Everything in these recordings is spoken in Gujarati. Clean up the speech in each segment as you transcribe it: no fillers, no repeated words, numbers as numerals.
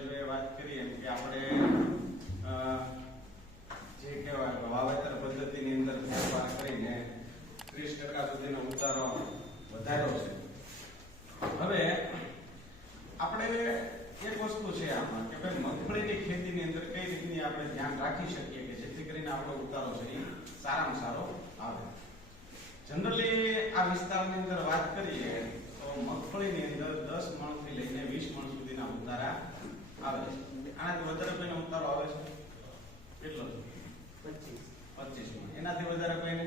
જો એ વાત કરીએ કે આપણે જે કહેવાય વાવેતર પદ્ધતિની અંદર ફેરફાર કરીને 30% સુધીનો ઉતારો વધાર્યો છે. હવે આપણે એક વસ્તુ છે આમાં કે ભાઈ મગફળીની ખેતીની અંદર કઈ રીતની આપણે ધ્યાન રાખી શકીએ કે જેથી કરીને આપણો ઉતારો છે એ સારામાં સારો આવે. જનરલી આ વિસ્તારની અંદર વાત કરીએ તો મગફળીની અંદર 10 મણથી લઈને 20 મણ સુધીના ઉતારા આવે છે. આનાથી વધારે કોઈને ઉતારો આવે છે? કેટલો? 25 મણ. એનાથી વધારે કોઈને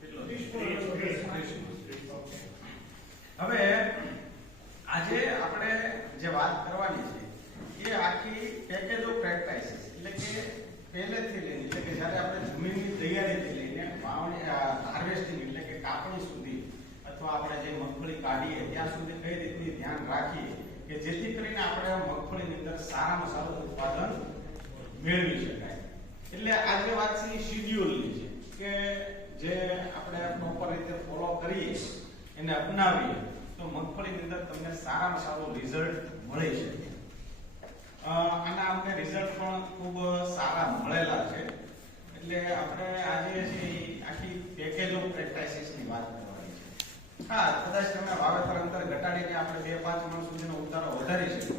કેટલો? 30 મણ. હવે આજે આપણે જે વાત કરવાની છે એ આખી પેકેજ ઓફ પ્રેક્ટિસિસ એટલે કે પહેલેથી લઈને એટલે કે જ્યારે આપણે જમીનની તૈયારીથી લઈને વાવણી હાર્વેસ્ટિંગ એટલે કે કાપણી સુધી અથવા આપણે જે મગફળી કાઢીએ ત્યાં સુધી કઈ રીતની ધ્યાન રાખીએ કે જેથી કરીને આપણે મગફળીની અંદર સારામાં સારું ઉત્પાદન મેળવી શકાય. એટલે આજે વાત છે શેડ્યુલની છે કે જે આપણે પ્રોપર રીતે ફોલો કરીએ એને અપનાવીએ તો મગફળીની અંદર તમને સારામાં સારું રિઝલ્ટ મળી શકે. આના આપણે રિઝલ્ટ પણ ખૂબ સારા મળેલા છે. એટલે આપણે આજે છે આખી પેકેજ ઓફ પ્રેક્ટિસિસની વાત કરવાની છે. હા, કદાચ તમે વાવેતર અંતર ઘટાડીને આપણે 2-5 મણ સુધીનો ઉતારો વધારી શકીએ,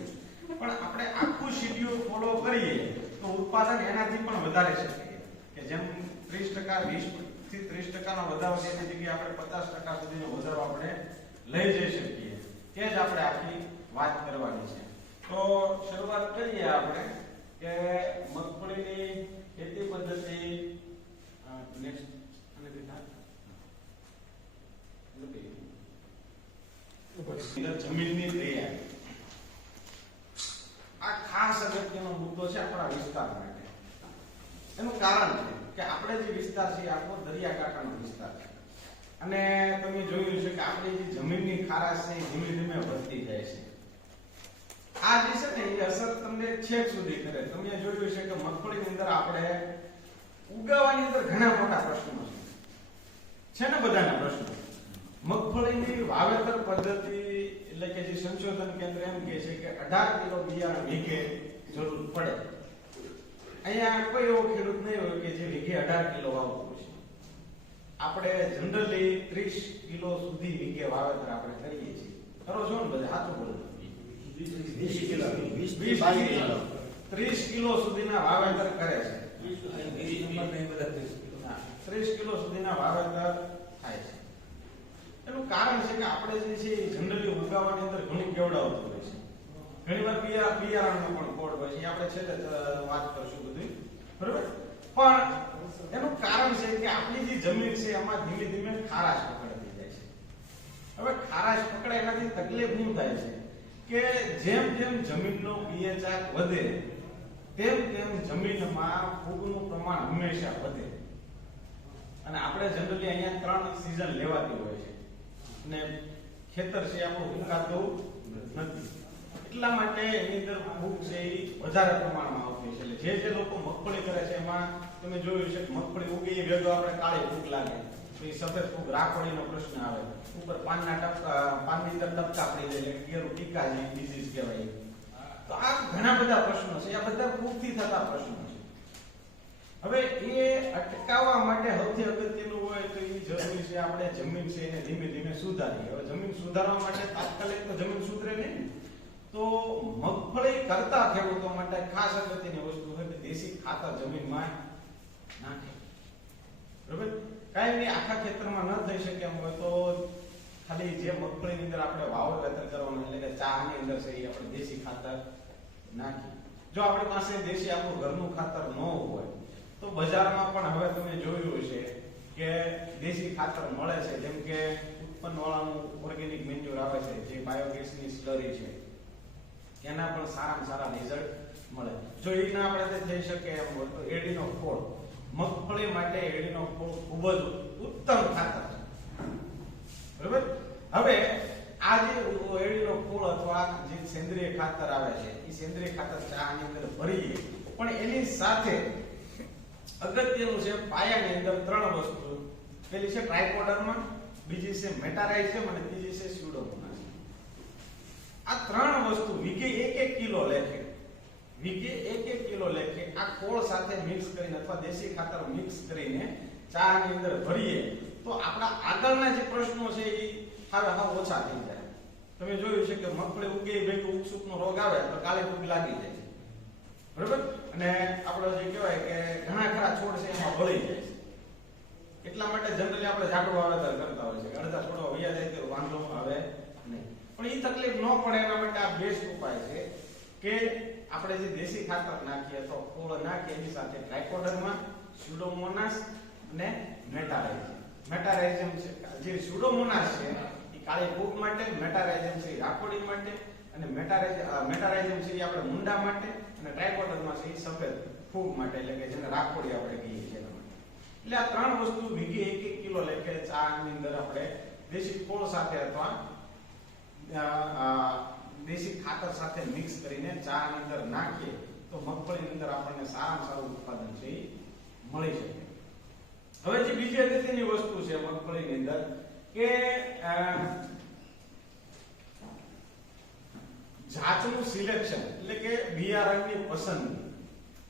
પણ આપણે આખું શેડ્યુલ ફોલો કરીએ તો ઉત્પાદન એનાથી પણ વધારી શકીએ કે જેમ 30% 20 થી 30% નો વધારો છે એની જગ્યાએ આપણે 50% સુધીનો વધારો આપણે લઈ જઈ શકીએ. તે જ આપણે આખી વાત કરવાની છે. તો શરૂઆત કરીએ આપણે કે મગફળીની ખેતી પદ્ધતિ નેક્સ્ટ અને જમીનની તૈયારી આ ખાસ અગત્યનો મુદ્દો છે આપણા વિસ્તાર માટે. એનું કારણ છે કે આપણે જે વિસ્તાર છે આપણો દરિયાકાંઠાનો વિસ્તાર છે અને તમે જોયું છે કે આપણી જે જમીનની ખારાશ છે ધીમે ધીમે વધતી જાય છે. આ જે છે ને એ અસર તમને છેક સુધી કરે. તમે જોયું છે કે મગફળીની અંદર આપણે ઉગાવવાની અંદર ઘણા મોટા પ્રશ્નો છે ને બધાના પ્રશ્નો. મગફળીની વાવેતર પદ્ધતિ એટલે કે જે સંશોધન કેન્દ્ર એમ કહે છે કે 18 કિલો બિયારણ વીઘે જરૂર પડે. અહીંયા કોઈ એવો ખેડૂત નહીં હોય કે જે વીઘે 18 કિલો વાવતો છે. આપણે જનરલી 30 કિલો સુધી વીઘે વાવેતર આપણે કરીએ છીએ. કરો છો ને બધા? સાચું બોલો. 30 કિલો સુધીના વાવેતર કરે છે. 30 કિલો સુધીના વાવેતર થાય છે. એનું કારણ છે કે આપણે જે છે જનરલી ઉગાવવાની અંદર ઘણું કેવડાવતું હોય છે. ઘણીવાર બિયારણનો પણ કોડ હોય છે. આપણે છેલ્લે વાત કરશું બધું, બરોબર? પણ એનું કારણ છે કે આપણી જે જમીન છે એમાં ધીમે ધીમે ખારાશ પકડતી જાય છે. હવે ખારાશ પકડાય એનાથી તકલીફ શું થાય છે કે જેમ જેમ જમીનનો pH વધે તેમ તેમ જમીનમાં ફૂગનું પ્રમાણ હંમેશા વધે. અને આપણે જનરલી અહીંયા 3 સીઝન લેવાતી હોય છે અને ખેતર છે આપણું ઉગાતું નથી. એટલા માટે એની અંદર ફૂગ છે એ વધારે પ્રમાણમાં આવતી છે. એટલે જે લોકો મગફળી કરે છે એમાં તમે જોયું છે કે મગફળી ઉગી ભેગો આપણે કાળી ફૂગ લાગે, પછી સફેદ ફૂગ, રાખોડીનો પ્રશ્ન આવે, ઉપર પાનની અંદર ટપકા પડી જાય એટલે કેરું ટીકા જે ડિઝીઝ કહેવાય. તો આ ઘણા બધા પ્રશ્નો છે. આ બધા ફૂગથી થતા પ્રશ્નો છે. હવે એ અટકાવવા માટે સૌથી અગત્યનું હોય તો એ જરૂરી છે આપણે જમીન છે એને ધીમે ધીમે સુધારીએ. હવે જમીન સુધારવા માટે તાત્કાલિક તો જમીન સુધરે નહીં. તો મગફળી કરતા ખેડૂતો માટે ખાસ અગત્યની વસ્તુ છે કે દેશી ખાતર જમીનમાં નાખે. બરોબર? કાંઈ નહીં આખા ખેતરમાં ન થઈ શકે એમ હોય તો ખાલી જે મગફળીની અંદર આપણે વાવેતર કરવાનું એટલે કે ચાની અંદર છે એ આપણે દેશી ખાતર નાખીએ. જો આપણી પાસે દેશી આપણું ઘરનું ખાતર ન હોય તો બજારમાં પણ હવે તમે જોયું હશે કે દેશી ખાતર મળે છે. જેમ કે ઉત્પન્નવાળાનું ઓર્ગેનિક મેન્યુર આવે છે, જે બાયોગેસની સ્લરી છે, એના પણ સારામાં સારા રિઝલ્ટ મળે. જો એ ના આપણે થઈ શકે એમ હોય તો એડીનો ખોળ, મગફળી માટે એડીનો ખોળ ખૂબ જ ઉત્તમ ખાતર છે. બરાબર? હવે આ જે એડીનો ખોળ અથવા જે સેન્દ્રિય ખાતર આવે છે એ સેન્દ્રિય ખાતર ચાની અંદર ભરીએ, પણ એની સાથે અગત્યનું છે પાયાની અંદર 3 વસ્તુ. પેલી છે ટ્રાઇકોડર્મા, બીજી છે મેટારાઇઝમ અને ત્રીજી છે સ્યુડોમોનાસ. આ 3 વસ્તુ વીઘે 1-1 કિલો વીઘે 1 કિલો લેખે આ ખોળ સાથે મિક્સ કરીને અથવા દેશી ખાતર મિક્સ કરીને ચાની અંદર ભરીએ તો આપણા આગળના જે પ્રશ્નો છે એ હવે ઓછા થઈ જાય. તમે જોયું છે કે મગફળી ઉગે ભાઈ ઉગસુકનો રોગ આવે તો કાળી ફૂગ લાગી જાય છે, બરાબર, અને આપણો જે કહેવાય કે ઘણા ખરા છોડ છે એમાં બળી જાય છે. એટલા માટે જનરલી આપણે ઝાડુ વાવેતર કરતા હોય છે, અડધા છોડવા વયા જાય તો વાંધો આવે નહીં. પણ એ તકલીફ ન પડે એના માટે આ બેસ્ટ ઉપાય છે કે આપણે જે દેશી ખાતર નાખીએ તો ખોળ નાખીએ એની સાથે ટ્રાઇકોડર્મા, સ્યુડોમોનાસ અને મેટારાઇઝમ છે. જે સ્યુડોમોનાસ છે એ કાળી ફૂગ માટે, મેટારાઇઝમ છે એ રાખોડી માટે, અને મેટારાઇઝમ છે એ આપણે મુંડા માટે, અને ટ્રાઇકોડર્મા છે એ સફેદ ફૂગ માટે, એટલે કે જેને રાખોડી આપણે કહીએ છીએ એના માટે. એટલે આ ત્રણ વસ્તુ વીઘે 1 કિલો લેખે ચાની અંદર આપણે દેશી ખોળ સાથે અથવા દેશી ખાતર સાથે મિક્સ કરીને ચાની અંદર નાખીએ તો મગફળીની અંદર આપણને સારામાં સારું ઉત્પાદન છે એ મળી શકે. હવે જે બીજી અગત્યની વસ્તુ છે મગફળીની અંદર કે જાતનું સિલેક્શન, એટલે કે બિયારણની પસંદગી.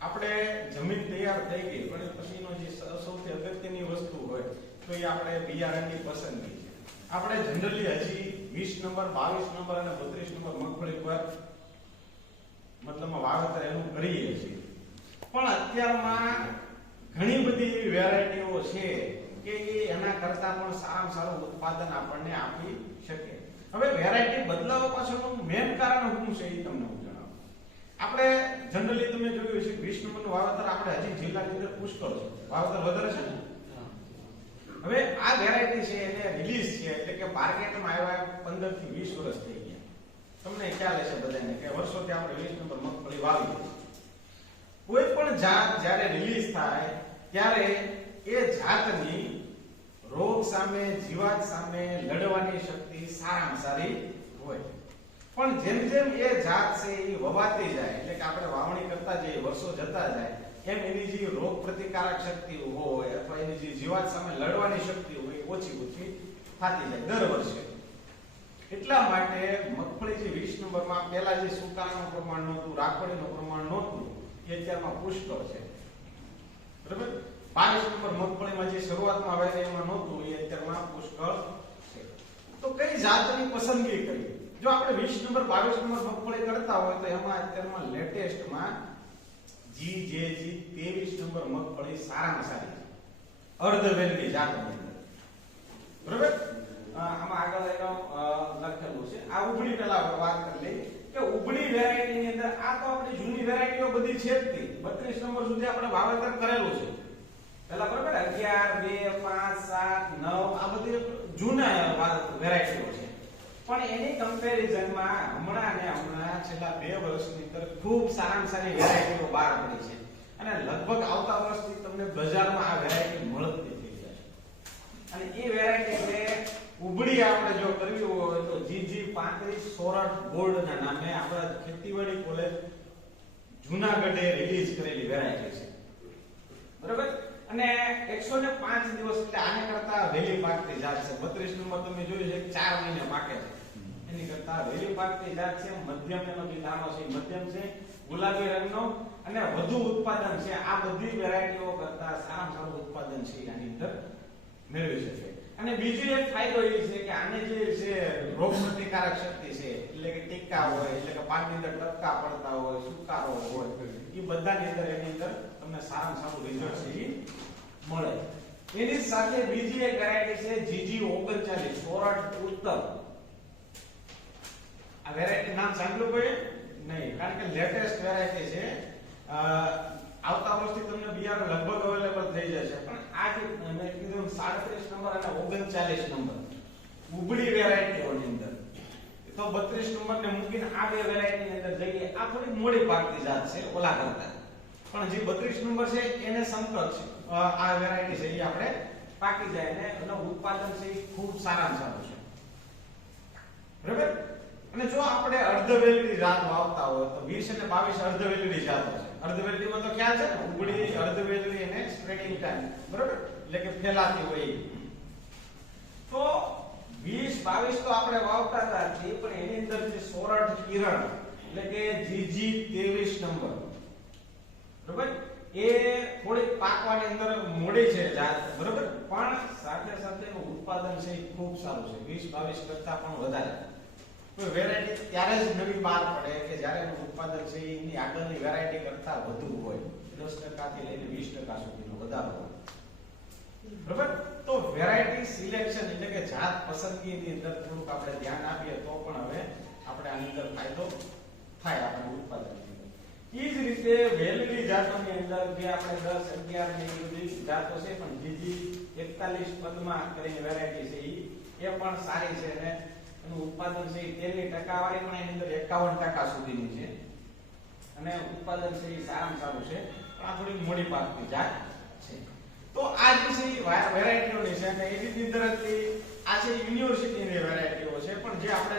આપણે જમીન તૈયાર થઈ ગઈ પણ પછીનો જે સૌથી અગત્યની વસ્તુ હોય તો એ આપણે બિયારણની પસંદગી છે. આપણે જનરલી હજી 20 નંબર, 22 નંબર અને 32 નંબર મગફળી પર મતલબમાં વાવેતર એનું કરીએ છીએ, પણ અત્યારમાં ઘણી બધી એવી વેરાયટીઓ છે કે એના કરતા પણ સારામાં સારું ઉત્પાદન આપણને આપી શકે. હવે વેરાયટી બદલાવા પાછળનું મેઇન કારણ શું છે એ તમને હું જણાવું. આપણે જનરલી તમે જોયું છે 20 નંબરનું વાવેતર આપણે હજી જિલ્લાની અંદર પુષ્કળ છે, વાવેતર વધારે છે ને. હવે આ વેરાયટી છે એને રિલીઝ છે એટલે કે માર્કેટમાં આવ્યા 15 થી 20 વર્ષ થઈ ગયા. તમને ખ્યાલ હશે બધાને કે વર્ષોથી આપણે 20 નંબર મગફળી વાવી છે. કોઈ પણ જાત જ્યારે રિલીઝ થાય ત્યારે એ જાતની રોગ સામે, જીવાત સામે લડવાની શક્તિ સારામાં સારી હોય. પણ જેમ જેમ એ જાત છે એ વવાતી જાય, એટલે કે આપણે વાવણી કરતા જઈએ, વર્ષો જતા જાય, એમ એની જે રોગ પ્રતિકારક શક્તિ હોય અથવા એની જે જીવાત સામે લડવાની શક્તિ હોય ઓછી થતી જાય દર વર્ષે. એટલા માટે મગફળી જે 20 નંબરમાં પહેલા જે સુકાનું પ્રમાણ નહોતું, રાખોડીનું પ્રમાણ નહોતું, એ અત્યારમાં પુષ્કળ છે, બરાબર. 22 નંબર મગફળીમાં જે શરૂઆતમાં વાવ્યા એમાં નહોતું, એ અત્યારમાં પુષ્કળ છે. તો કઈ જાતની પસંદગી કરીએ? જો આપણે 20 નંબર 22 નંબર મગફળી કરતા હોય તો એમાં અત્યારમાં લેટેસ્ટમાં જીજેજી 23 નંબર મગફળી સારામાં સારી છે, અર્ધવેલની જાતની અંદર, બરાબર. આમાં આગળ લખેલું છે. આ ઉભળી પેલા વાત કરી લઈએ કે ઉભળી વેરાયટી ની અંદર આ તો આપણી જૂની વેરાયટીઓ બધી છે જ તે 32 નંબર સુધી આપણે વાવેતર કરેલું છે પેલા, બરાબર. 11, 2, 5, 7, 9 આ બધી જૂના વેરાયટીઓ છે. પણ એની કમ્પેરિઝનમાં હમણાં છેલ્લા 2 વર્ષની અંદર ખૂબ સારામાં સારી વેરાયટીઓ બહાર પડી છે અને લગભગ આવતા વર્ષથી તમને બજારમાં આ વેરાયટી મળતી થઈ જશે. અને એ વેરાયટી છે ઉભળી. આપણે જો કરવી હોય તો જીજી 35 સોરઠ ગોલ્ડ ના નામે આપણા ખેતીવાડી કોલેજ જૂનાગઢે રિલીઝ કરેલી વેરાયટી છે, બરાબર. અને 105 દિવસ એટલે આને કરતા વહેલી પાકતી જાત છે. 32 નંબર તમે જોયું છે 4 મહિને પાકે છે, એની કરતા વહેલી પાકતી જાત છે. મધ્યમ એનો જે દાણો છે મધ્યમ છે, ગુલાબી રંગનો અને વધુ ઉત્પાદન છે. આ બધી વેરાયટીઓ કરતા સારામાં સારું ઉત્પાદન છે આની અંદર મેળવી શકે. અને બીજો એક ફાયદો એ છે કે આને જે છે રોગ પ્રતિકારક શક્તિ છે, એટલે કે ટીકા હોય, એટલે કે પાકની અંદર ટપકા પડતા હોય, સુકારો હોય, એ બધાની અંદર એની અંદર તમને સારામાં સારું રિઝલ્ટ છે મળે. એની સાથે બીજી એક વેરાયટી છે જીજી 39 સોરઠ ઉત્તમ. આ વેરાયટી નામ સાંભળ્યું કોઈ નહીં, કારણ કે લેટેસ્ટ વેરાયટી છે. આવતા વર્ષથી તમને બિયારણ લગભગ અવેલેબલ થઈ જશે. પણ આ જે મેં કીધું 37 નંબર અને 39 નંબર ઉભળી વેરાયટીઓની અંદર તો 32 નંબર ને મૂકીને આ બે વેરાયટીની અંદર જઈએ. આ થોડી મોડી પાકતી જાત છે ઓલા કરતા, પણ જે 32 નંબર છે એને સમકક્ષ આ વેરાયટી છે એ આપણે પાકી જાય ને એનું ઉત્પાદન છે એ ખૂબ સારામાં સારું છે, બરાબર. અને જો આપણે અર્ધવેલની જાત વાવતા હોય તો 20 અને 22 અર્ધવેલની જાતો છે. અર્ધવેલડીમાં તો ખ્યાલ છે ને, ઉગડી અર્ધવેલડી અને સ્પ્રેડિંગ ટાઈમ, બરાબર, એટલે કે ફેલાતી હોય. તો 20 22 તો આપણે વાવતા હતા, પણ એની અંદર જે સોરઠ કિરણ એટલે કે જીજી 23 નંબર, બરોબર, એ થોડીક પાકવાની અંદર મોડી છે જાત, બરોબર, પણ સાથે સાથે એનું ઉત્પાદન છે એ ખૂબ સારું છે, 20-22 કરતા પણ વધારે. કોઈ વેરાયટી ત્યારે જ નવી બહાર પડે કે જ્યારે એનું ઉત્પાદન છે એની આગળની વેરાયટી કરતા વધુ હોય, 10% થી લઈને 20% સુધીનો વધારો હોય, બરોબર. તો વેરાયટી સિલેક્શન એટલે કે જાત પસંદગીની અંદર થોડુંક આપણે ધ્યાન આપીએ તો પણ હવે આપણે આની અંદર ફાયદો થાય આપણું ઉત્પાદન. એ જ રીતે વેલની જાતોની અંદર જે આપણે 10, 11 ની બધી જાતો છે, પણ જીજી 41 પદમાં કરીને વેરાયટી છે એ પણ સારી છે અને એનું ઉત્પાદન છે તેલની ટકાવારી પણ એની અંદર 51% સુધીની છે અને ઉત્પાદન છે એ સારામાં સારું છે, પણ આ થોડી મોડી પાકની જાત છે. તો આ જે છે વેરાયટીઓની છે અને એની અંદરથી આ છે યુનિવર્સિટીની વેરાયટીઓ છે, પણ જે આપણે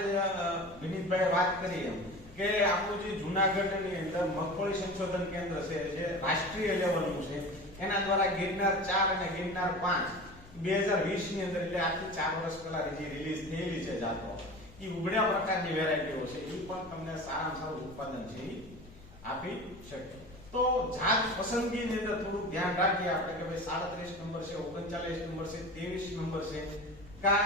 વિનીતભાઈ વાત કરી એમ કે આપણું જે જૂનાગઢની અંદર મગફળી સંશોધન કેન્દ્ર છે જે રાષ્ટ્રીય લેવલનું છે, એના દ્વારા ગિરનાર 4 અને ગિરનાર 5 2020 ની અંદર એટલે આથી 4 વર્ષ પહેલા જે રિલીઝ થયેલી છે જાતો, એ ઉગડ્યા પ્રકારની વેરાયટીઓ છે, એ પણ તમને સારામાં સારું ઉત્પાદન છે એ આપી શકે. તો જાત પસંદગીની અંદર થોડું ધ્યાન રાખીએ આપણે કે ભાઈ 37 નંબર છે, 39 નંબર છે, 23 નંબર છે, કા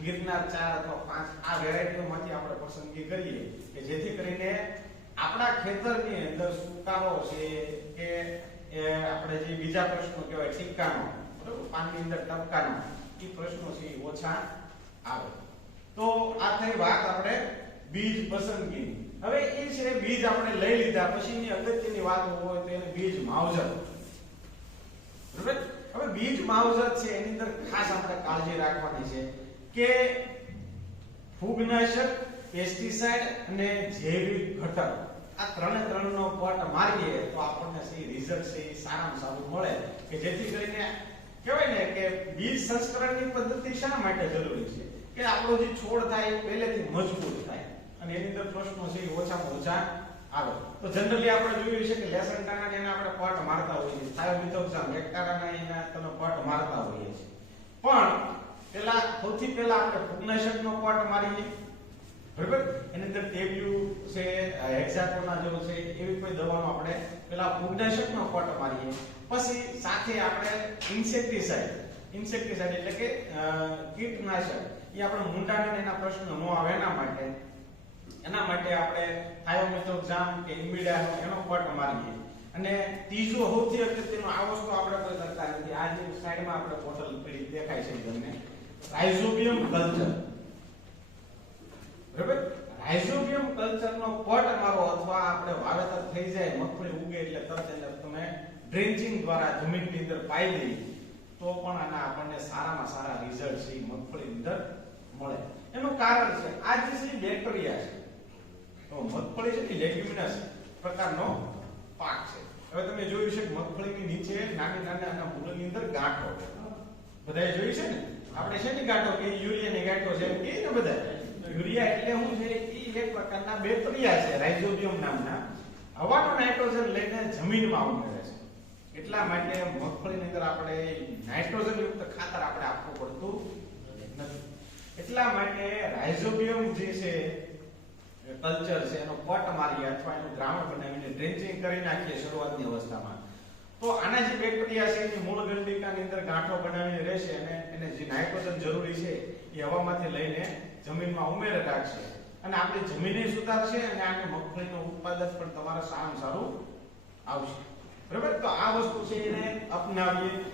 ગિરનાર 4 અથવા 5 આ વેરાયટીઓમાંથી આપણે પસંદગી કરીએ કે જેથી કરીને આપણા ખેતરની અંદર સુકારો છે કે આપણે જે બીજા પ્રશ્નો કહેવાય ટીકાનો, બરોબર, પાનની અંદર ટપકાનો, એ પ્રશ્નો છે ઓછા આવે. તો આ થઈ વાત આપણે બીજ પસંદગીની. હવે એ છે બીજ આપણે લઈ લીધા પછીની અગત્યની વાત હોય તો એને બીજ માવજત, બરોબર. હવે બીજ માવજત છે એની અંદર ખાસ આપણે કાળજી રાખવાની છે કે ફૂગનાશક, પેસ્ટિસાઇડ અને જૈવિક ઘટક આ ત્રણનો પટ મારીએ તો આપણને છે રિઝલ્ટ છે એ સારામાં સારું મળે કે જેથી કરીને કહેવાય ને કે બીજ સંસ્કરણની પદ્ધતિ શા માટે જરૂરી છે કે આપણો જે છોડ થાય એ પહેલેથી મજબૂત થાય અને એની અંદર પ્રશ્નો છે એ ઓછામાં ઓછા આવે. તો જનરલી આપણે જોયું છે કે લેસન્ટાના ને એના આપણે પટ મારતા હોઈએ છીએ, થાયોમિથોક્સામ, બેક્ટેરિયાના એના તમે પટ મારતા હોઈએ છીએ, પણ સૌથી પહેલા આપણે ફૂગનાશકનો પટ મારીએ, બરાબર. એની અંદર ટેબ્યુ છે, હેક્સાકોનાઝોલ છે, એવી કોઈ દવાનો આપણે પહેલા ફૂગનાશકનો પટ મારીએ, પછી સાથે આપણે ઇન્સેક્ટિસાઇડ એટલે કે કીટનાશક એ આપણે મૂંડાને એના પ્રશ્ન ન આવે એના માટે આપણે થાયોમિથોક્સામ કે ઇમિડાનો એનો પટ મારીએ. અને ત્રીજો સૌથી અગત્યનો આ વસ્તુ આપણે કોઈ કરતા નથી, આ જે સાઈડમાં આપણે બોટલ પડી દેખાય છે તમને, રાઇઝોબિયમ કલ્ચર, બરાબર. રાઇઝોબિયમ કલ્ચરનો પટ મારો અથવા આપણે વાવેતર થઈ જાય મગફળી ઉગે એટલે તરત એને તમે ડ્રેન્ચિંગ દ્વારા જમીનની અંદર પાઈ દઈએ તો પણ આના આપણને સારામાં સારા રિઝલ્ટ છે મગફળીની અંદર મળે. એનું કારણ છે આ જે છે બેક્ટેરિયા છે. તો મગફળી છે ને લેગ્યુમિનસ પ્રકારનો પાક છે. હવે તમે જોયું છે કે મગફળીની નીચે નાની નાના મૂળની અંદર ગાંઠો, બધાએ જોયું છે ને, આપણે છે ને ગાંઠો કે યુરિયાની ગાંઠો છે કે ને બધા. યુરિયા એટલે શું છે? એ એક પ્રકારના બેક્ટેરિયા છે રાઇઝોબિયમ નામના, હવાનો નાઇટ્રોજન લઈને જમીનમાં ઉમેરે છે. એટલા માટે મગફળીની અંદર આપણે નાઇટ્રોજન યુક્ત ખાતર આપણે આપવું પડતું નથી. એટલા માટે રાઇઝોબિયમ જે છે કલ્ચર છે એનો પટ મારીએ અથવા એનું દ્રાવણ બનાવીને ડ્રેન્ચિંગ કરી નાખીએ શરૂઆતની અવસ્થામાં, તો આના જે બેક્ટેરિયા છે એની મૂળ ગંડિકાની અંદર ગાંઠો બનાવીને રહેશે અને એને જે નાઇટ્રોજન જરૂરી છે એ હવામાંથી લઈને જમીનમાં ઉમેરે રાખશે અને આપણી જમીને સુધારશે અને આને મગફળીનું ઉત્પાદન પણ તમારે સારામાં સારું આવશે, બરાબર. તો આ વસ્તુ છે એને અપનાવીએ.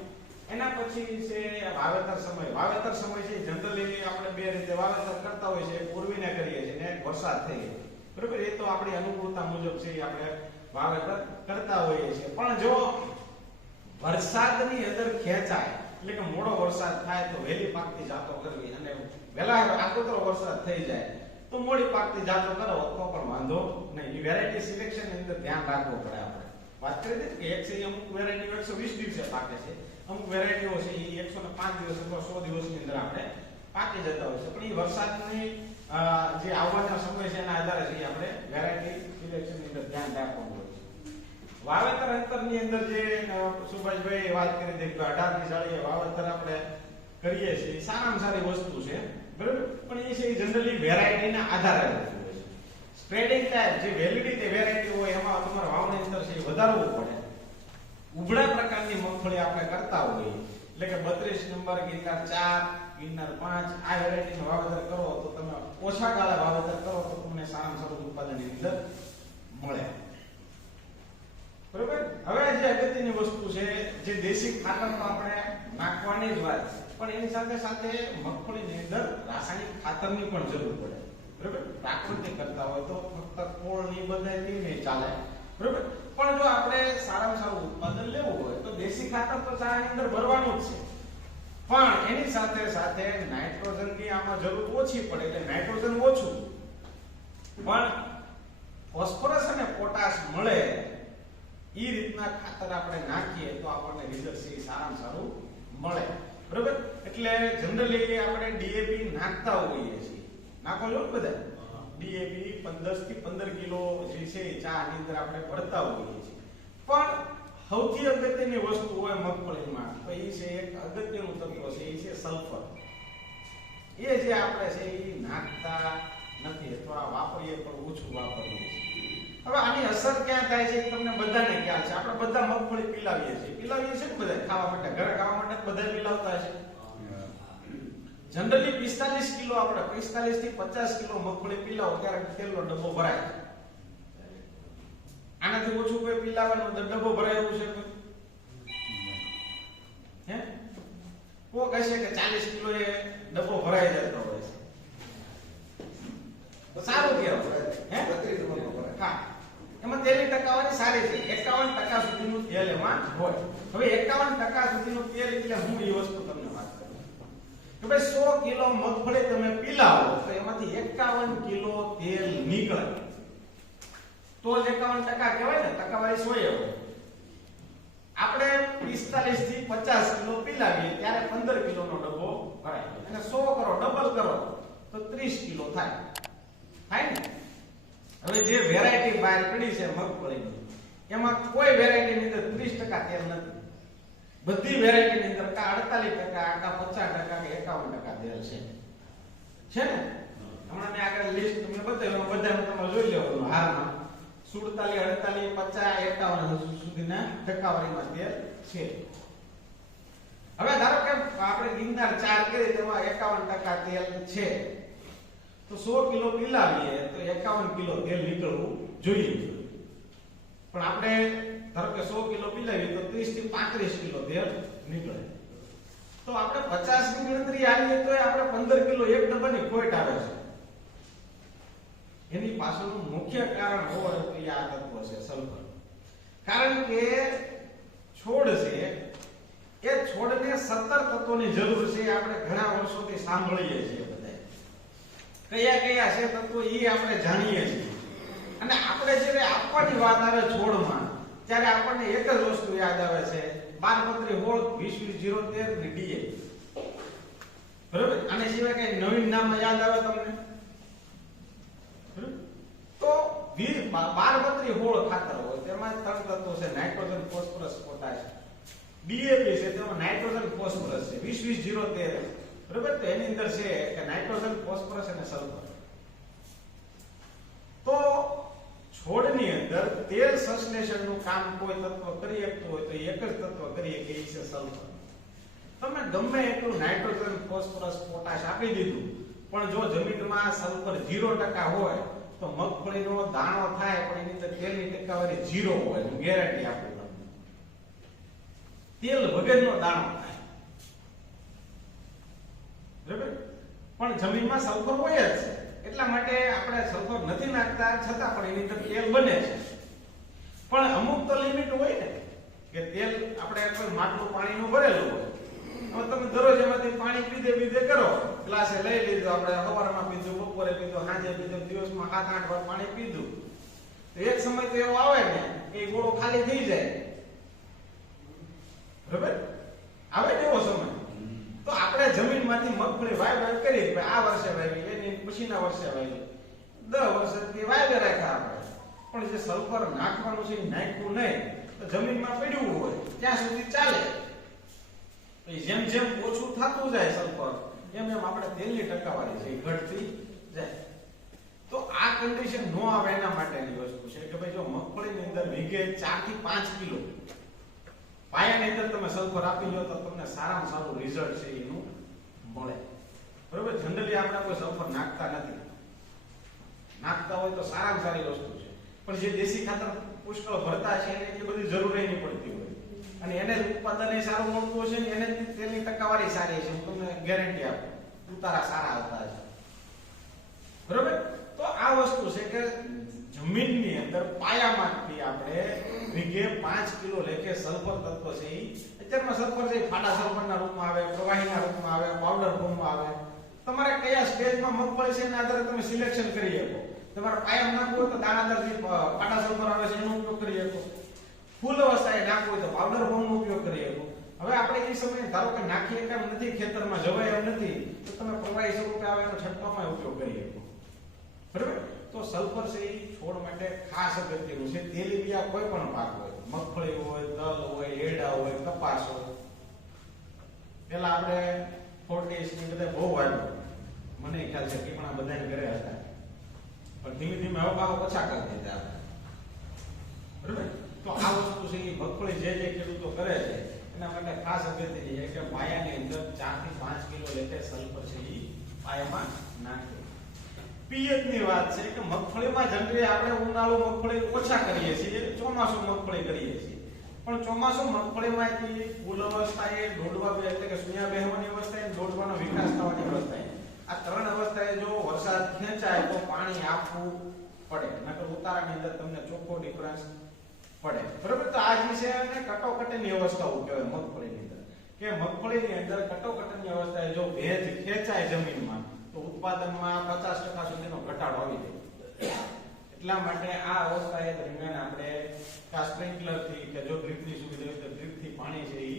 એના પછી છે વાવેતર સમય છે જનરલી આપણે બે રીતે વાવેતર કરતા હોય છે, પૂર્વીને કરીએ છીએ ને વરસાદ થઈ જાય, બરાબર. એ તો આપણી અનુકૂળતા મુજબ છે આપણે વાવેતર કરતા હોઈએ છીએ. પણ જો વરસાદની અંદર ખેંચાય એટલે કે મોડો વરસાદ થાય તો વહેલી પાકતી જાતો કરવી અને વહેલા આગોતરો વરસાદ થઈ જાય તો મોડી પાકતી જાતો કરો તો પણ વાંધો નહીં. એ વેરાયટી સિલેક્શન ની અંદર ધ્યાન રાખવું પડે. આપણે વાત કરી હતી કે એક છે અમુક વેરાયટીઓ 120 દિવસે પાકે છે, અમુક વેરાયટીઓ છે એ 105 દિવસ અથવા 100 દિવસની અંદર આપણે પાકી જતા હોય છે. પણ એ વરસાદની જે આવવાના સમય છે એના આધારે છે આપણે વેરાયટી સિલેક્શન ની અંદર ધ્યાન રાખવું હોય છે. વાવેતર અંતરની અંદર જે સુભાષભાઈ વાત કરી હતી કે 18 ની જાળીએ વાવેતર આપણે કરીએ છીએ, સારામાં સારી વસ્તુ છે, બરાબર. પણ એ છે જનરલી વેરાયટીના આધારે રહેતું હોય છે. સ્પ્રેડિંગ ટાઈમ જે વેલિડિટી વેરાયટી હોય એમાં તમારે વાવણી અંદર છે એ વધારવું પડે. ઉભળા પ્રકારની મગફળી આપણે કરતા હોઈએ એટલે કે 32 નંબર ગિરનાર 4 ગિરનાર 5 આ વેરાયટીનું વાવેતર કરો તો તમે ઓછા ગાળે વાવેતર કરો તો તમને સારામાં સારું ઉત્પાદનની અંદર મળે. બરોબર. હવે જે અગત્યની વસ્તુ છે જે દેશી ખાતર તો આપણે નાખવાની જ વાત પણ એની સાથે સાથે મગફળીની અંદર રાસાયણિક ખાતરની પણ જરૂર પડે. બરોબર. પ્રાકૃતિક કરતા હોય તો ફક્ત કોળની બધાયથી નહીં ચાલે. બરોબર. પણ જો આપણે સારામાં સારું ઉત્પાદન લેવું હોય તો દેશી ખાતર તો ચારાની અંદર ભરવાનું જ છે પણ એની સાથે સાથે નાઇટ્રોજનની આમાં જરૂર ઓછી પડે એટલે નાઇટ્રોજન ઓછું પણ ફોસ્ફરસ અને પોટાશ મળે ઈ રીતના ખાતર આપણે નાખીએ તો આપણને રિઝલ્ટ છે સારામાં સારું મળે. બરોબર. એટલે જનરલી આપણે ડીએપી નાખતા હોઈએ છીએ. નાખો છો બધા ડીએપી 10 થી 15 કિલો જે છે ચા ની અંદર આપણે ભરતા હોઈએ છીએ પણ સૌથી અગત્યની વસ્તુ હોય મગફળીમાં તો એ છે એક અગત્યનું તત્વ છે એ છે સલ્ફર. એ જે આપણે છે એ નાખતા નથી અથવા વાપરીએ પણ ઓછું વાપરીએ છીએ. હવે આની અસર ક્યાં થાય છે તમને બધાને ખ્યાલ છે. આપણે બધા મગફળી પીલાવીએ છીએ ને બધા ખાવા માટે ઘરે ખાવા માટે બધા પીલાવતા છે. જનરલી 45 કિલો આપણે 45 થી 50 કિલો મગફળી પીલાવો ત્યારે તેલનો ડબ્બો ભરાય. આનાથી ઓછું કોઈ પીલાવાનો ડબ્બો ભરાય એવું છે હે? કોક હશે કે 40 કિલો એ ડબ્બો ભરાઈ જતો હોય છે તો સારું કહેવાય હે? હા એમાં તેલની ટકાવારી સારી છે. 51% સુધીનું તેલ એમાં હોય. હવે 51% સુધીનું તેલ એટલે હું એ વસ્તુ તમને વાત કરું કે ભાઈ 100 કિલો મગફળી તમે પીલાવો તો એમાંથી 51 કિલો તેલ નીકળે તો જ 51% કહેવાય ને. ટકાવારી 100 હોય. આપણે 45 થી 50 કિલો પીલાવીએ ત્યારે 15 કિલોનો ડબ્બો ભરાય અને 100 કરો ડબલ કરો તો 30 કિલો થાય ને. હવે જે વેરાયટી બહાર પડી છે મગફળીની એમાં કોઈ વેરાયટીની અંદર 30% તેલ નથી. બધી વેરાયટીની અંદર કા 48% કા 50% કે 51% તેલ છે ને. હમણાં મેં આગળ લિસ્ટ તમને બતાવ્યું બધાનું તમે જોઈ લેવાનું હાલમાં 47 48 50 51 સુધીના ટકાવારીમાં તેલ છે. હવે ધારો કે આપણે ગિરનાર 4 કરી તેમાં 51% તેલ છે તો 100 કિલો પીલાવીએ તો 51 કિલો તેલ નીકળવું જોઈએ. પણ આપણે ધારો કે 100 કિલો પીલાવીએ તો 30 થી 35 કિલો તેલ નીકળે. તો આપણે 50 ની ગણતરી આવીએ તો આપણે 15 કિલો એક ડબ્બાની ખોટ આવે છે. એની પાછળનું મુખ્ય કારણ હોય તો આ તત્વ છે સલ્ફર. કારણ કે છોડ છે એ છોડને 17 તત્વોની જરૂર છે. આપણે ઘણા વર્ષોથી સાંભળીએ છીએ કયા કયા છે તત્વો એ આપણે જાણીએ છીએ અને આપણે જ્યારે આપવાની વાત આવે છોડમાં ત્યારે આપણને એક જ વસ્તુ યાદ આવે છે 12 હોળ 20 13 ને ડીએ. બરોબર. આને સિવાય કઈ નવીન નામ યાદ આવે તમને? તો 12 હોળ ખાતર હોય તેમાં 3 તત્વો છે નાઇટ્રોજન ફોસ્ફરસ પોટાશ. ડીએપી છે તેમાં નાઇટ્રોજન ફોસ્ફરસ છે 20 13 બરોબર. તો એની અંદર છે કે નાઇટ્રોજન ફોસ્ફરસ અને સલ્ફર. તો છોડની અંદર તેલ સંશ્લેષણનું કામ કોઈ તત્વ કરી શકતું હોય તો એક જ તત્વ કરી શકે એ છે સલ્ફર. તમે ગમે એટલું નાઇટ્રોજન ફોસ્ફરસ પોટાશ આપી દીધું પણ જો જમીનમાં સલ્ફર 0% હોય તો મગફળીનો દાણો થાય પણ એની અંદર તેલની ટકાવારી 0 હોય. હું ગેરંટી આપું તમને. તેલ વગરનો દાણો થાય. બરાબર. પણ જમીનમાં સલ્ફર હોય જ છે એટલા માટે આપણે સલ્ફર નથી નાખતા છતાં પણ એની અંદર તેલ બને છે. પણ અમુક તો લિમિટ હોય ને કે તેલ આપણે કોઈ માટલું પાણીનું ભરેલું હોય. હવે તમે દરરોજ એમાંથી પાણી પીધે કરો ગ્લાસે લઈ લીધું આપણે સવારમાં પીધું બપોરે પીધું સાંજે પીધું દિવસમાં 7-8 વાર પાણી પીધું તો એક સમય તો એવો આવે ને કે ગોળો ખાલી થઈ જાય. બરાબર. આવે ને એવો સમય તો આપણે જમીનમાંથી મગફળી વાવેતર કરી આ વર્ષે વાવી એની પછીના વર્ષે વાવી 10 વર્ષથી વાવી રાખ્યા આપણે પણ જે સલ્ફર નાખવાનું છે નાખ્યું નહીં તો જમીનમાં પડ્યું હોય ત્યાં સુધી ચાલે. જેમ જેમ ઓછું થતું જાય સલ્ફર એમ એમ આપણે તેલની ટકાવારી છે ઘટતી જાય. તો આ કન્ડિશન નો આવે એના માટેની વસ્તુ છે કે ભાઈ જો મગફળીની અંદર વીઘે 4 થી 5 કિલો પાયાની અંદર તમે સલ્ફર આપી લો તો તમને સારામાં સારું રિઝલ્ટ છે એનું મળે. બરોબર, જનરલી આપણે કોઈ સલ્ફર નાખતા નથી, નાખતા હોય તો સારામાં સારી વસ્તુ છે, પણ જે દેશી ખાતર પુષ્કળ ભરતા છે એને એટલી બધી જરૂર નહીં પડતી હોય અને એને ઉત્પાદન એ સારું મળતું હશે ને એને તેની ટકાવારી સારી છે, હું તમને ગેરંટી આપું, ઉતારા સારા આવતા છે. બરોબર, તો આ વસ્તુ છે કે જમીનની અંદર પાયામાંથી આપણે વીઘે 5 કિલો લેખે સલ્ફર તત્વ છે એ અત્યારમાં સલ્ફર છે ફાટા સલ્ફરના રૂપમાં આવે, પ્રવાહીના રૂપમાં આવે, પાવડર ફોર્મમાં આવે. તમારે કયા સ્ટેજમાં મગફળી છે એના આધારે તમે સિલેક્શન કરી શકો. તમારે પાયામાં નાખવું હોય તો દાણાદાર જે ફાટા સલ્ફર આવે છે એનો ઉપયોગ કરી શકો, ફૂલ અવસ્થાએ નાખવું હોય તો પાવડર ફોર્મનો ઉપયોગ કરી શકો. હવે આપણે એ સમયે ધારો કે નાખીએ કેમ નથી, ખેતરમાં જવાય એમ નથી, તો તમે પ્રવાહી સ્વરૂપે આવે એનો છંટકાવમાં ઉપયોગ કરી શકો. બરાબર, તો સલ્ફર છે એ છોડ માટે ખાસ અગત્યનું છે. તેલીબિયા કોઈ પણ પાક હોય, મગફળી હોય, તલ હોય, એરડા હોય, કપાસ હોય, પેલા આપણે ફોર્ટીસ ની બધા બહુ વાવ્યું, મને ખ્યાલ છે કે પણ બધાને ઘરે હતા, પણ ધીમે ધીમે હવે ભાવ ઓછા કરી દીધા. બરાબર, તો આ વસ્તુ છે એ મગફળી જે ખેડૂતો કરે છે એના માટે ખાસ અગત્યની છે કે પાયાની અંદર 4 થી 5 કિલો લેખે સલ્ફર છે એ પાયામાં નાખે. પિયતની વાત છે કે મગફળીમાં જનરલી આપણે ઉનાળુ મગફળી ઓછા કરીએ છીએ, ચોમાસું મગફળી કરીએ છીએ, પણ ચોમાસું મગફળીમાંથી ફૂલ અવસ્થાએ દોડવા એટલે કે સૂયા બેહવાની અવસ્થાએ દોડવાનો વિકાસ થવાની અવસ્થાએ આ ત્રણ અવસ્થાએ જો વરસાદ ખેંચાય તો પાણી આપવું પડે, નકર ઉતારાની અંદર તમને ચોખ્ખો ડિફરન્સ પડે. બરોબર, તો આ જે છે એને કટોકટીની અવસ્થાઓ કહેવાય મગફળીની અંદર, કે મગફળીની અંદર કટોકટીની અવસ્થાએ જો ભેજ ખેંચાય જમીનમાં તો ઉત્પાદનમાં 50% સુધીનો ઘટાડો આવી જાય. એટલા માટે આ અવસ્થાએ દરમિયાન આપણે સ્પ્રિંકલર થી કે જો ડ્રીપની સુવિધા હોય તો ડ્રીપથી પાણી છે એ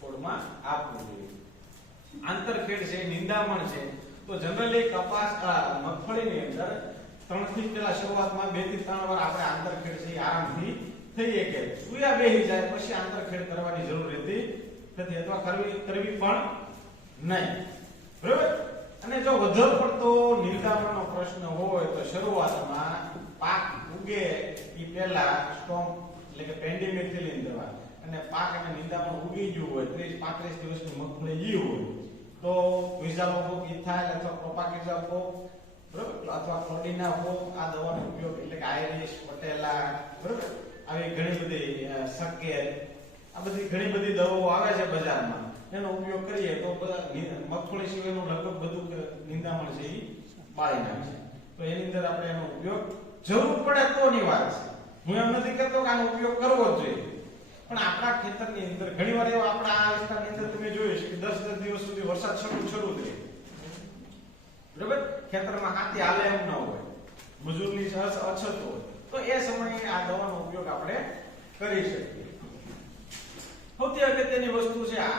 છોડમાં આપવું જોઈએ. આંતરખેડ છે, નિંદામણ છે, તો જનરલી કપાસ મગફળીની અંદર 3 થી પેલા શરૂઆતમાં 2 થી 3 વાર આપણે આંતરખેડ છે આરામથી થઈ શકે. સુયા બેહી જાય પછી આંતરખેડ કરવાની જરૂર રહેતી નથી અથવા કરવી પણ નહીં. બરાબર, અને જો વધારે પડતો નિંદામણનો પ્રશ્ન હોય તો શરૂઆતમાં પાક ઉગે એ પહેલા સ્ટોમ્પ એટલે કે પેન્ડિમેથિલિન દવા અને પાક અને નિંદામણ ઉગી ગયું હોય 30-35 દિવસની મગફળી ગઈ હોય તો વિઝાલોકો ઇથાઇલ અથવા પ્રોપાકેઝાકો બરાબર અથવા ક્લોડિનાકો આ દવાનો ઉપયોગ એટલે કે આયરિસ પટેલા બરાબર આવી ઘણી બધી સકેલ આ બધી ઘણી બધી દવાઓ આવે છે બજારમાં, એનો ઉપયોગ કરીએ તો મગફળી સિવાયનું લગભગ બધું નિંદામણ છે એ બાળી નાખે. તો એની અંદર આપણે એનો ઉપયોગ જરૂર પડે તોની વાત છે. હું એમ નથી કહેતો કે આનો ઉપયોગ કરવો જ જોઈએ, પણ આપણા ખેતરની અંદર ઘણીવાર એવો આપણા આ વિસ્તારની અંદર તમે જોયું છે કે 10 દિવસ સુધી વરસાદ શરૂ જ રહે. બરાબર, ખેતરમાં હાથી હાલે એમ ન હોય, મજૂરની અછત હોય, તો એ સમયે આ દવાનો ઉપયોગ આપણે કરી શકીએ. સૌથી અગત્યની વસ્તુ છે આ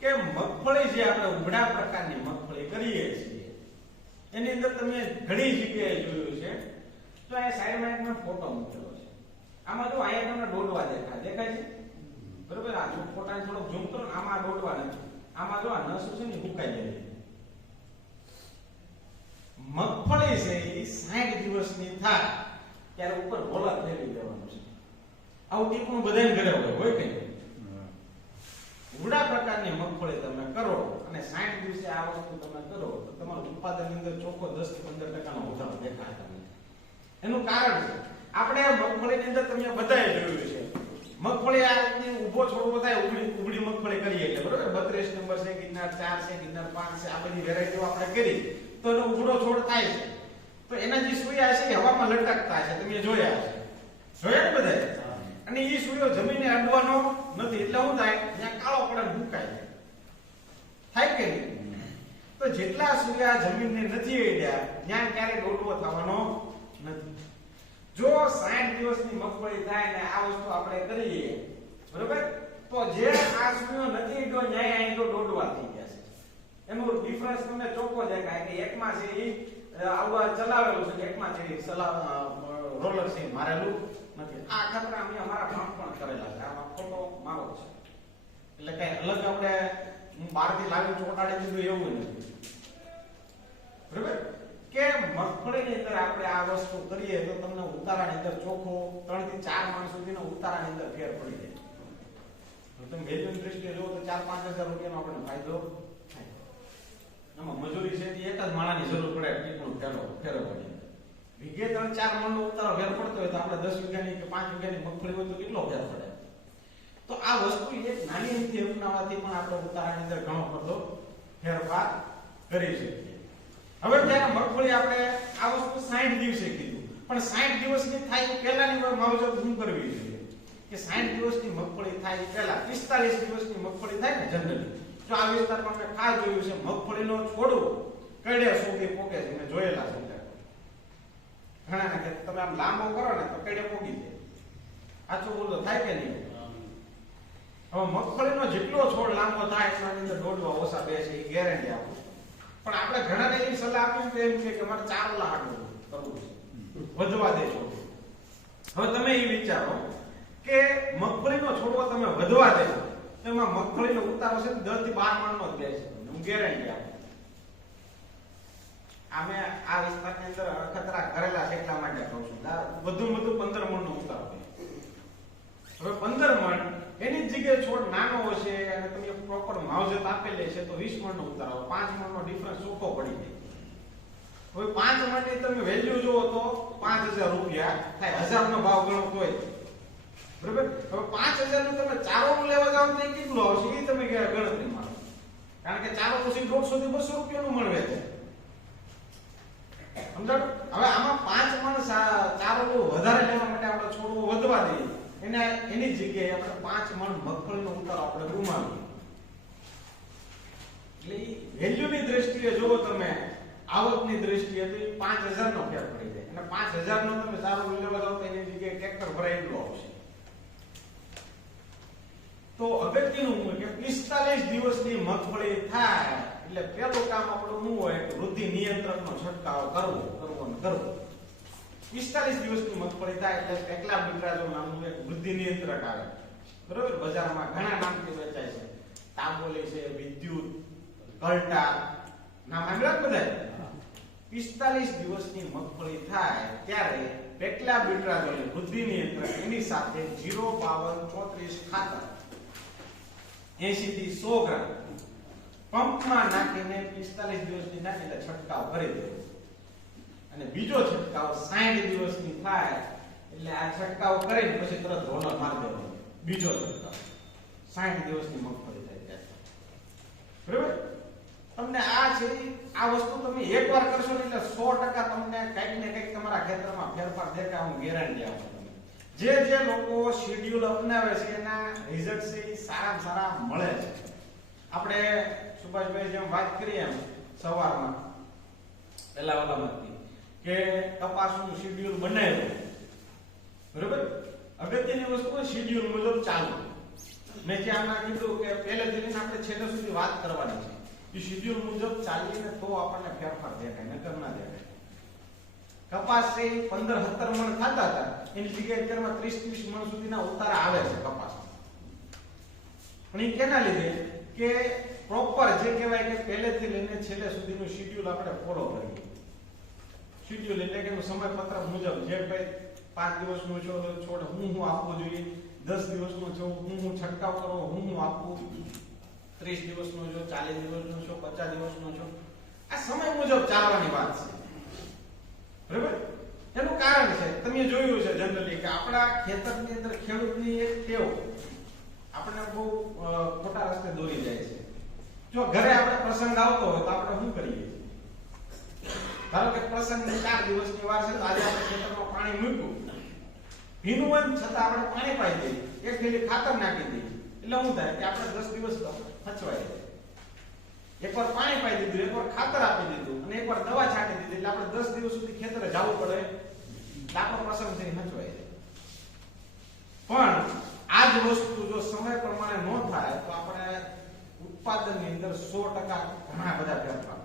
કે મગફળી જે આપણે ઉઘડા પ્રકારની મગફળી કરીએ છીએ એની અંદર તમે ઘણી જગ્યાએ જોયું છે તો આ સાઈડમાં એક મેં ફોટો મૂકેલો છે. આમાં જો અહીંયા તમને દોડવા દેખાય છે બરોબર, આ જો ફોટાને થોડોક ઝૂમ કરો ને આમાં દોડવા નથી, આમાં જો આ નસો છે ને સુકાઈ જાય. મગફળી છે એ 60 દિવસની થાય ત્યારે ઉપર ભોલા ફેરવી દેવાનું છે. આવું ટીપણું બધાને ઘરે હોય કે ઉઘડા પ્રકારની મગફળી તમે કરો અને 60 દિવસે આ વસ્તુ તમે કરો તો તમારું ઉત્પાદનની અંદર ચોખ્ખો 10 થી 15% નો વધારો દેખાય તમને. એનું કારણ છે આપણે મગફળીની અંદર તમે બધાએ જોયું છે મગફળી આ રીતની ઊભો છોડવો થાય ઉઘડી મગફળી કરીએ એટલે બરોબર 32 નંબર છે, ગિરનાર 4 છે, ગિરનાર 5 છે, આ બધી વેરાયટીઓ આપણે કરી તો એનો ઉઘડો છોડ થાય છે તો એના જે સૂયા છે એ હવામાં લટકતા છે, તમે જોયા ને બધાએ. અને એ સૂયો જમીને અડવાનો નથી એટલે શું થાય ત્યાં કાળો પડે ભૂકાય થાય કે નહીં. તો જેટલા સૂર્યા જમીનને નથી અડ્યા ત્યાં ક્યારે દોડવો થવાનો નથી. જો 60 દિવસની મગફળી થાય ને આ વસ્તુ આપણે કરીએ બરોબર તો જે આ સૂયો નથી અડ્યો ન્યાય અહીં તો દોડવા થઈ ગયા છે. એનો ડિફરન્સ તમને ચોખ્ખો દેખાય કે એકમાં છે એ આવવા ચલાવેલું છે, એકમાં છે રોલર છે મારેલું નથી. આ ખતરા અમે અમારા ફાર્મ પણ કરેલા છે, આમાં ફોટો મારો છે એટલે કઈ અલગ આપણે બહારથી લાવી ચોટાડી દીધું એવું નથી બરાબર. કે મગફળીની અંદર આપણે આ વસ્તુ કરીએ તો તમને ઉતારાની અંદર ચોખ્ખો 3 થી 4 મણ સુધીનો ઉતારાની અંદર ફેર પડી જાય. તો તમે વેલ્યુની દ્રષ્ટિએ જોવો તો 4-5 હજાર રૂપિયાનો આપણને ફાયદો થાય. આમાં મજૂરી છે એ એક જ માણાની જરૂર પડે ટીપણું ફેરવવાની. વીઘે 3-4 મણનો ઉતારો ફેર પડતો હોય તો આપણે 10 વીઘાની કે 5 વીઘાની મગફળી હોય તો કેટલો ફેર પડે. તો આ વસ્તુ એક નાની એમથી અપનાવવાથી પણ આપણે ઉતારાની અંદર ઘણો બધો ફેરફાર કરી શકીએ. હવે જ્યારે મગફળી આપણે આ વસ્તુ 60 દિવસે કીધું, પણ 60 દિવસની થાય પહેલાની માવજત શું કરવી જોઈએ કે 60 દિવસની મગફળી થાય પહેલા 45 દિવસની મગફળી થાય ને જનરલી. જો આ વિસ્તારમાં મેં ખાસ જોયું છે મગફળીનો છોડવો કડે સુધી પોકે છે, મેં જોયેલા છે. ઘણાને કે તમે આમ લાંબો કરો ને તો કડે પોકી જાય. આછું બોલો થાય કે નહીં? હવે મગફળીનો જેટલો છોડ લાંબો થાય એની અંદર દોડવા ઓછા બેસે એ ગેરંટી આપું. પણ આપણે ઘણાને એવી સલાહ આપી તો એમ કે મારે 4 લાખ કરવું છે, વધવા દેજો. હવે તમે એ વિચારો કે મગફળીનો છોડવો તમે વધવા દેજો એમાં મગફળીનો ઉતારો છે 10 થી 12 મણનો જ બેસે, હું ગેરંટી આપું. અમે આ વિસ્તારની અંદર અખતરા કરેલા છે એટલા માટે કહું છું. વધુ 15 મણનો ઉતારો. હવે 15 મણ એની જગ્યાએ છોડ નાનો હશે અને તમે પ્રોપર માવજત આપેલી છે તો 20 મણનો ઉતારો, 5 મણનો ડિફરન્સ ચોખ્ખો પડી જાય. હવે 5 મણની તમે વેલ્યુ જુઓ તો 5000 રૂપિયા થાય, 1000 નો ભાવ ગણો તોય બરાબર. હવે 5000 નું તમે ચારોનું લેવા જાવ તો કેટલું આવશે એ તમે ગણતરી મારો, કારણ કે ચારો પછી 150 થી 200 રૂપિયાનું મણ વેચે. સમજાણું? હવે આમાં 5 મણ ચારો વધારે લેવા માટે આપણે છોડવો વધવા દઈએ એની જગ્યાએ આપણે 5 મણ મગફળીનો ઉતારો આપણે ગુમાવીએ. એટલે વેલ્યુની દ્રષ્ટિએ જો તમે આવકની દ્રષ્ટિએ તો 5000 નો ફેર પડી જાય અને 5000 નો તમે ચારો લેવા જાવ તો એની જગ્યાએ ટ્રેક્ટર ભરાય એટલું આવશે. તો અગત્યનું કે 45 દિવસની મગફળી થાય એટલે પહેલું કામ આપણું શું હોય કે વૃદ્ધિ નિયંત્રકનો છંટકાવ કરવો. 45 દિવસની મગફળી થાય એટલે એકલા બિટ્રાઝોલ નામનું એક વૃદ્ધિ નિયંત્રક આવે, બરોબર. બજારમાં ઘણા નામથી વેચાય છે, તાંબોલી છે, વિદ્યુત, કલ્ટા નામ સાંભળ્યા બધા. 45 દિવસની મગફળી થાય ત્યારે એકલા બિટ્રાઝોલ વૃદ્ધિ નિયંત્રક એની સાથે 05234 ખાતર 80 થી 100 ગ્રામ પંપમાં નાખીને 45 દિવસની નાખીને છંટકાવ કરી દેવો. અને બીજો છંટકાવ 60 દિવસની થાય એટલે આ છંટકાવ કરીને પછી તરત રોલર મારી દેવાનો. બીજો છંટકાવ 60 દિવસની મગફળી થાય ત્યારે, બરાબર. તમને આ છે આ વસ્તુ તમે એકવાર કરશો ને એટલે 100% તમને કંઈક ને કંઈક તમારા ખેતરમાં ફેરફાર દેખાય, હું ગેરંટી આપું. જે લોકો શેડ્યુલ અપનાવે છે એના રિઝલ્ટ છે એ સારામાં સારા મળે છે. આપણે સુભાષભાઈ જેમ વાત કરીએ એમ સવારમાં પહેલા વાલામાંથી કે કપાસનું શેડ્યુલ બનાવ્યું, બરોબર. અગત્યની વસ્તુ શેડ્યુલ મુજબ ચાલવું. મેં જે આમાં કીધું કે પહેલેથી લઈને આપણે છેલ્લે સુધી વાત કરવાની છે. એ શેડ્યુલ મુજબ ચાલીને તો આપણને ફેરફાર દેખાય, નકર ના દેખાય. કપાસ છે 15-17 મણ ખાતા હતા એની જગ્યાએ અત્યારમાં 30-30 મણ સુધીના ઉતારા આવે છે કપાસ. પણ એ કેના લીધે કે પ્રોપર જે કહેવાય કે પહેલેથી લઈને છેલ્લે સુધીનું શેડ્યુલ આપણે ફોલો કરીએ. શેડ્યુલ એટલે કે સમયપત્રક મુજબ જે ભાઈ 5 દિવસનો છો છોડ હું આપવું જોઈએ, 10 દિવસનો છો હું છંટકાવ કરવો હું આપવું, 30 દિવસનો છો, 40 દિવસનો છો, 50 દિવસનો છો, આ સમય મુજબ ચાલવાની વાત છે, બરાબર. એનું કારણ છે તમે જોયું છે જનરલી કે આપણા ખેતરની અંદર ખેડૂતની એક ટેવ આપણે બહુ ખોટા રસ્તે દોરી જાય છે. જો ઘરે આપણે પ્રસંગ આવતો હોય તો આપણે શું કરીએ? ધારો કે પ્રસંગ 4 દિવસની વાર છે તો આજે આપણે ખેતરમાં પાણી મૂક્યું, ભીનું હોય છતાં આપણે પાણી પાઈ દઈએ, એક થેલી ખાતર નાખી દઈએ એટલે શું થાય કે આપણે 10 દિવસ હચવાય જાય. એકવાર પાણી પાઈ દીધું, એકવાર ખાતર આપી દીધું અને એકવાર દવા છાંટી દીધી એટલે આપણે 10 દિવસ સુધી ખેતરે જવું પડે, આપણો પ્રસંગ થઈ હચવાય જાય. પણ આ જ વસ્તુ જો સમય પ્રમાણે ન થાય તો આપણે ઉત્પાદનની અંદર 100% ઘણા બધા ફેરફાર